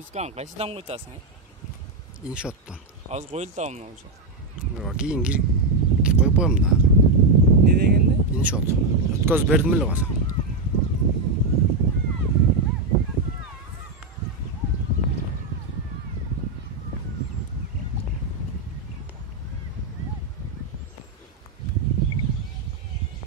Музыканы кайсыдан койтасың? Иншоттон. Азыр коюлду да мына уже. Кийин коюп коем да. Не дегенде? Иншот. Өткөзүп бердим эле басам.